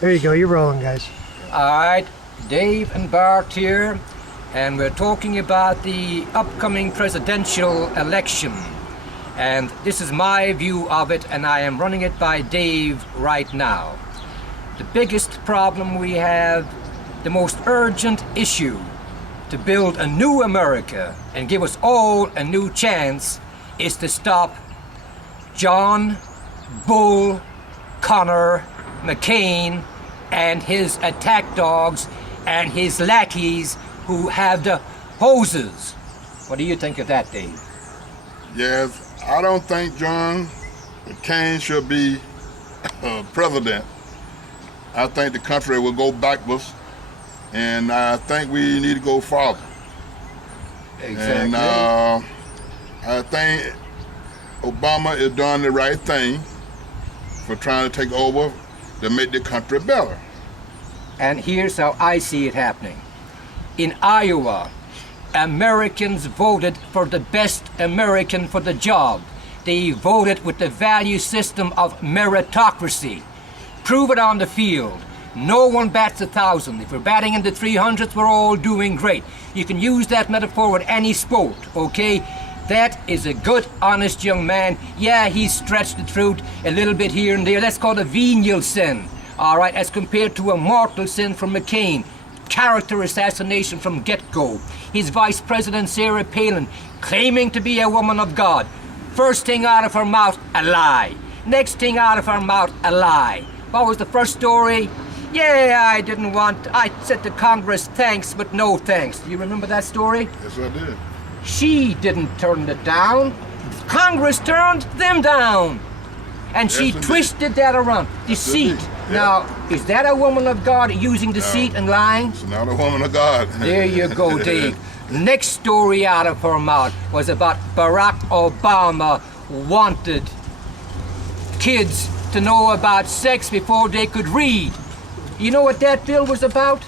There you go, you're rolling, guys. Alright, Dave and Bart here, and we're talking about the upcoming presidential election. And this is my view of it, and I am running it by Dave right now. The biggest problem we have, the most urgent issue to build a new America and give us all a new chance is to stop John Bull Connor McCain and his attack dogs and his lackeys who have the hoses. What do you think of that, Dave? Yes, I don't think John McCain should be president. I think the country will go backwards, and I think we need to go farther. Exactly. And I think Obama is doing the right thing for trying to take over to make the country better. And here's how I see it happening. In Iowa, Americans voted for the best American for the job. They voted with the value system of meritocracy. Prove it on the field. No one bats 1,000. If we're batting in the 300s, we're all doing great. You can use that metaphor with any sport, okay? That is a good, honest young man. Yeah, he's stretched the truth a little bit here and there. That's called a venial sin, all right, as compared to a mortal sin from McCain. Character assassination from get-go. His vice president, Sarah Palin, claiming to be a woman of God. First thing out of her mouth, a lie. Next thing out of her mouth, a lie. What was the first story? Yeah, I said to Congress, thanks, but no thanks. Do you remember that story? Yes, I did. She didn't turn it down. Congress turned them down. And she twisted that around. Deceit. Yeah. Now, is that a woman of God using deceit and lying? She's not a woman of God. There you go, Dave. Next story out of her mouth was about Barack Obama wanted kids to know about sex before they could read. You know what that bill was about?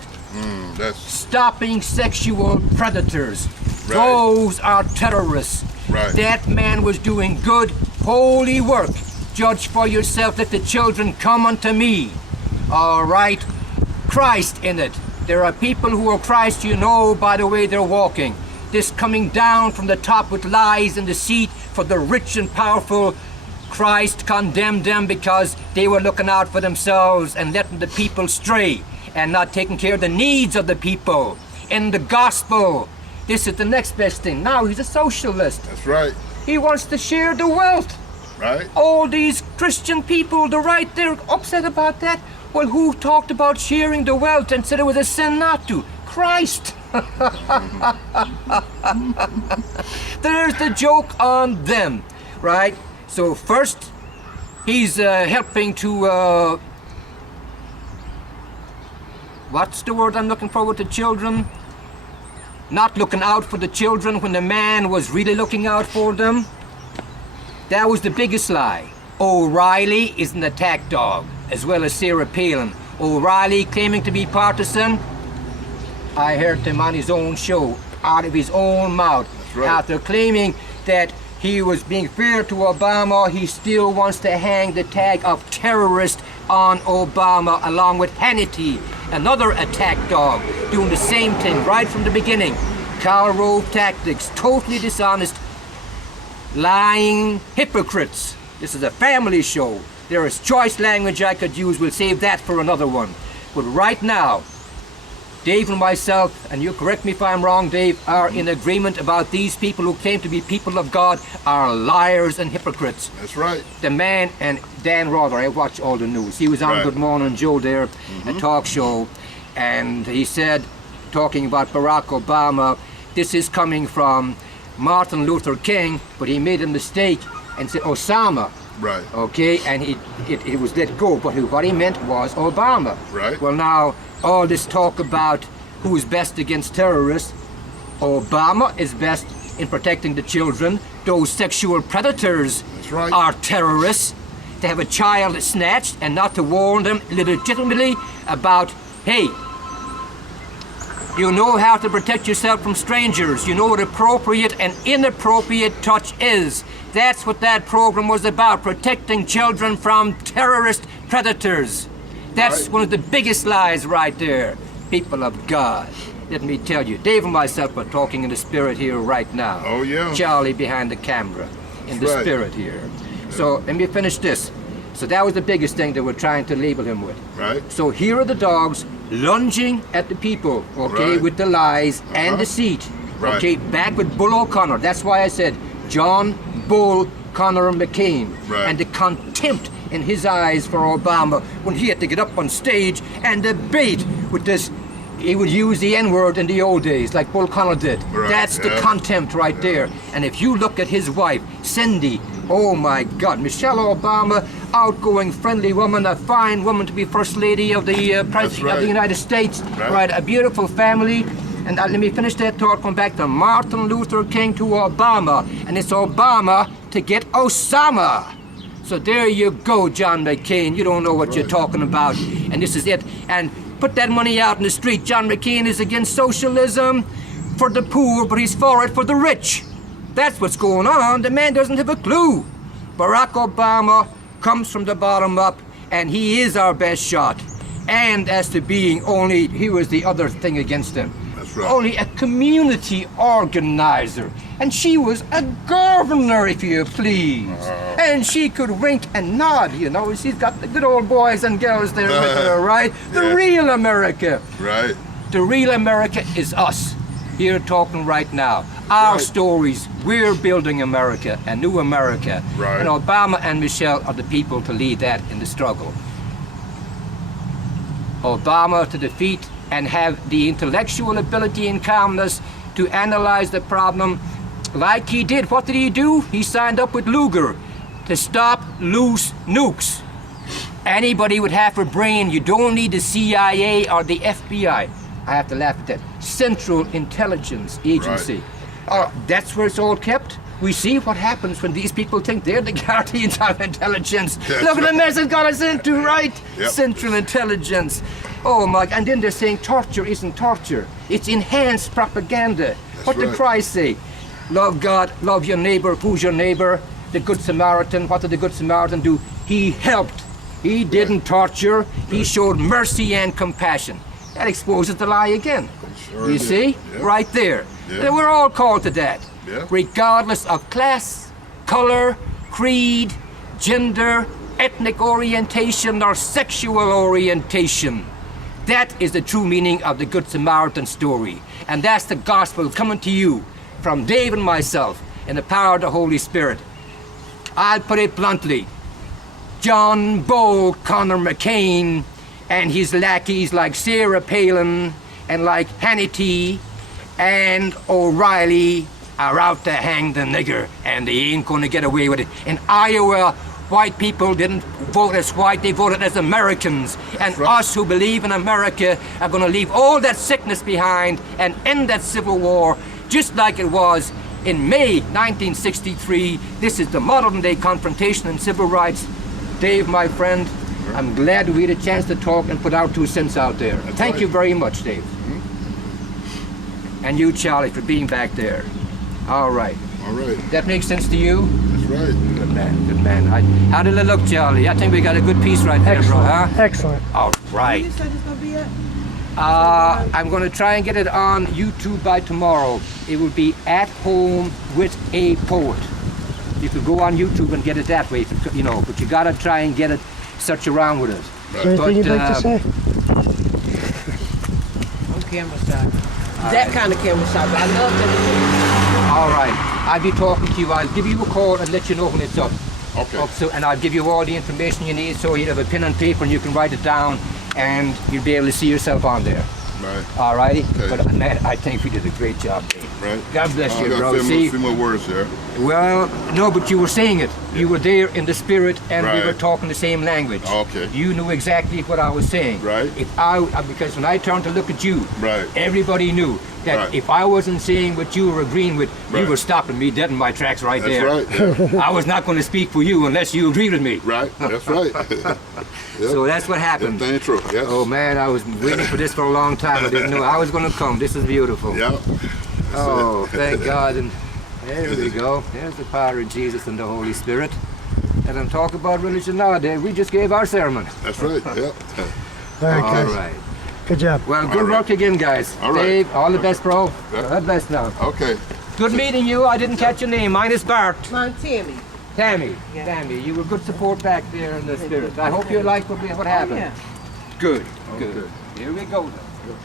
That's stopping sexual predators. Right. Those are terrorists. Right. That man was doing good, holy work. Judge for yourself, let the children come unto me. All right? Christ in it. There are people who are Christ, you know, by the way they're walking. This coming down from the top with lies and deceit for the rich and powerful. Christ condemned them because they were looking out for themselves and letting the people stray and not taking care of the needs of the people. In the gospel, this is the next best thing. Now he's a socialist. That's right. He wants to share the wealth. Right. All these Christian people, the right, they're upset about that. Well, who talked about sharing the wealth and said it was a sin not to? Christ. There's the joke on them, right? So first, he's helping to, what's the word I'm looking for with the children? Not looking out for the children when the man was really looking out for them. That was the biggest lie. O'Reilly is an attack dog, as well as Sarah Palin. O'Reilly claiming to be partisan. I heard him on his own show, out of his own mouth. That's right. After claiming that he was being fair to Obama, he still wants to hang the tag of terrorist on Obama, along with Hannity, another attack dog, doing the same thing right from the beginning. Karl Rove tactics, totally dishonest, lying hypocrites. This is a family show. There is choice language I could use. We'll save that for another one. But right now, Dave and myself, and you correct me if I'm wrong, Dave, are in agreement about these people who claim to be people of God are liars and hypocrites. That's right. The man, and Dan Rother, I watch all the news. He was on Right. Good Morning Joe there, a talk show, and he said, talking about Barack Obama, this is coming from Martin Luther King, but he made a mistake and said Osama. Right. Okay, and it was let go, but what he meant was Obama. Right. Well, now, all this talk about who is best against terrorists, Obama is best in protecting the children. Those sexual predators That's right. are terrorists. To have a child snatched and not to warn them legitimately about, hey, you know how to protect yourself from strangers. You know what appropriate and inappropriate touch is. That's what that program was about, protecting children from terrorist predators. That's Right. one of the biggest lies right there, people of God. Let me tell you, Dave and myself are talking in the spirit here right now. Oh, yeah. Charlie behind the camera, in the That's right. spirit here. So let me finish this. So that was the biggest thing they were trying to label him with. Right. So here are the dogs lunging at the people, okay, Right. with the lies and Uh-huh. deceit. Right. Okay, back with Bull O'Connor. That's why I said John Bull Connor McCain. Right. And the contempt in his eyes for Obama when he had to get up on stage and debate with this. He would use the N-word in the old days, like Bull Connor did. Right, That's the yeah. contempt right there. And if you look at his wife, Cindy, oh my God, Michelle Obama, outgoing, friendly woman, a fine woman to be First Lady of the President of right. the United States, Right. a beautiful family. And let me finish that thought, come back to Martin Luther King to Obama, and it's Obama to get Osama. So there you go, John McCain. You don't know what you're talking about, and this is it. And put that money out in the street. John McCain is against socialism for the poor, but he's for it for the rich. That's what's going on. The man doesn't have a clue. Barack Obama comes from the bottom up, and he is our best shot. And as to being only, here was the other thing against him. That's right. Only a community organizer. And she was a governor, if you please. And she could wink and nod, you know. She's got the good old boys and girls there with her, right? The Yeah. real America. Right. The real America is us, here talking right now. Our Right. stories, we're building America, a new America. Right. And Obama and Michelle are the people to lead that in the struggle. Obama to defeat and have the intellectual ability and calmness to analyze the problem like he did. What did he do? He signed up with Lugar to stop loose nukes. Anybody with half a brain, you don't need the CIA or the FBI. I have to laugh at that. Central Intelligence Agency. That's where it's all kept. We see what happens when these people think they're the guardians of intelligence. That's Look at the right. mess it got us into, right? Yep. Central Intelligence. Oh my, and then they're saying torture isn't torture. It's enhanced propaganda. What did right. Christ say? Love God, love your neighbor. Who's your neighbor? The Good Samaritan. What did the Good Samaritan do? He helped. He didn't torture. He showed mercy and compassion. That exposes the lie again. Sure You did. see? Yep. Right there. Yeah. We're all called to that. Yeah. Regardless of class, color, creed, gender, ethnic orientation, or sexual orientation. That is the true meaning of the Good Samaritan story. And that's the gospel coming to you from Dave and myself in the power of the Holy Spirit. I'll put it bluntly. John Bull Connor McCain and his lackeys like Sarah Palin and like Hannity and O'Reilly are out to hang the nigger, and they ain't gonna get away with it. In Iowa, white people didn't vote as white, they voted as Americans. And right. us who believe in America are gonna leave all that sickness behind and end that civil war just like it was in May 1963. This is the modern day confrontation in civil rights. Dave, my friend, I'm glad we had a chance to talk and put our 2 cents out there. Thank right. you very much, Dave. And you, Charlie, for being back there. All right. All right. That makes sense to you? That's right. Good man, good man. How did it look, Charlie? I think we got a good piece right there, bro, huh? Excellent. All right. You said it's gonna be at? I'm going to try and get it on YouTube by tomorrow. It will be At Home with a Poet. You could go on YouTube and get it that way, if you know, but you got to try and get it, search around with it. Is there anything you'd like to say? On camera shot. That kind of camera shot. But I love that. All right. I'll be talking to you. I'll give you a call and let you know when it's up. Okay. So, and I'll give you all the information you need so you have a pen and paper and you can write it down and you'll be able to see yourself on there. Right. All righty? Okay. But man, I think we did a great job, Dave. Right. God bless I you, got bro. a See? few more words there. Well, no, but you were saying it. You were there in the spirit, and we Right. were talking the same language. Okay. You knew exactly what I was saying. Right. Because when I turned to look at you, Right. everybody knew that Right. if I wasn't saying what you were agreeing with, you Right. were stopping me dead in my tracks right That's there. right. Yeah. I was not going to speak for you unless you agreed with me. Right. That's right. Yep. So that's what happened. That ain't true. Yes. Oh man, I was waiting for this for a long time. I didn't know I was going to come. This is beautiful. Yeah. Oh, thank God. And there we go. There's the power of Jesus and the Holy Spirit. and don't talk about religion nowadays. We just gave our sermon. That's right. Yep. Very All good. right. Good job. Well, good All right. work again, guys. All right. Dave, all the best, bro. Yeah. God bless now. Okay. Good meeting you. I didn't catch your name. Mine is Bart. Mine, Tammy. Tammy. Yeah. Tammy, you were good support back there in the spirit. I hope you like what happened. Yeah. Good. Okay. Good. Here we go. Then.